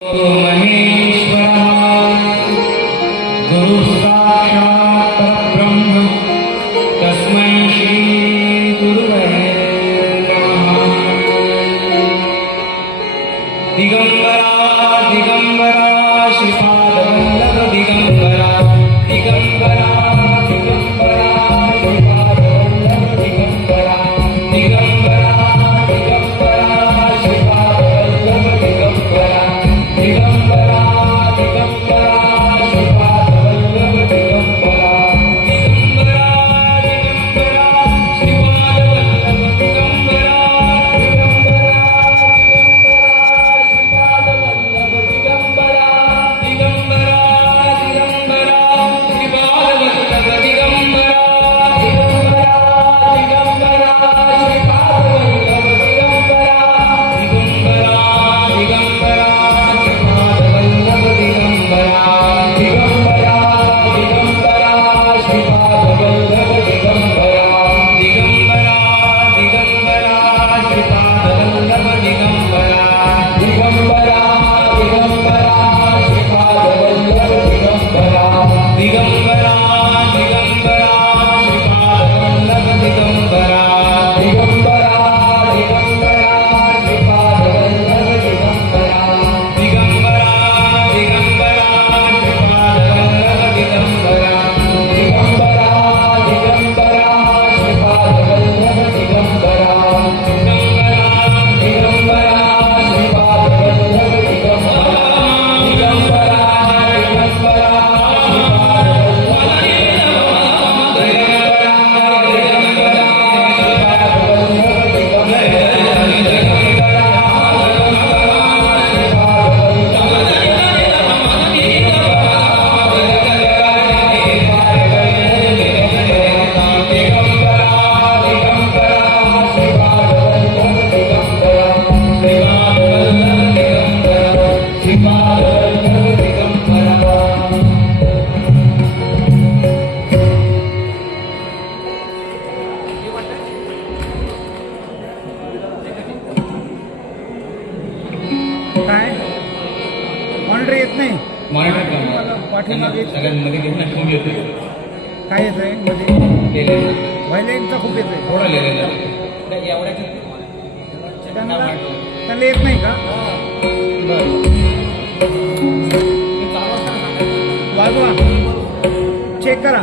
महेश्वरः गुरुसाक्षात् परब्रह्म तस्मै श्री गुरुवे नमः। दिगंबरा दिगंबरा श्रीपादवल्लभ दिगंबरा दिगंबरा दिगंबरा श्रीपादवल्लभ दिगंबरा दिगंबरा दिगंबरा श्रीपादवल्लभ दिगंबरा दिगंबरा दिगंबरा श्रीपादवल्लभ दिगंबरा दिगंबरा दिगंबरा श्रीपादवल्लभ दिगंबरा काय मॉनिटर येत नाही. मॉनिटर पाठीमागे सगळ्यांमध्ये घेऊन ठेवून घेतो. काय येत आहे मध्ये व्हायलेनचा खूप येत आहे. थोडा लिहिलेला त्यांना येत नाही का? बरं वाजवा चेक करा.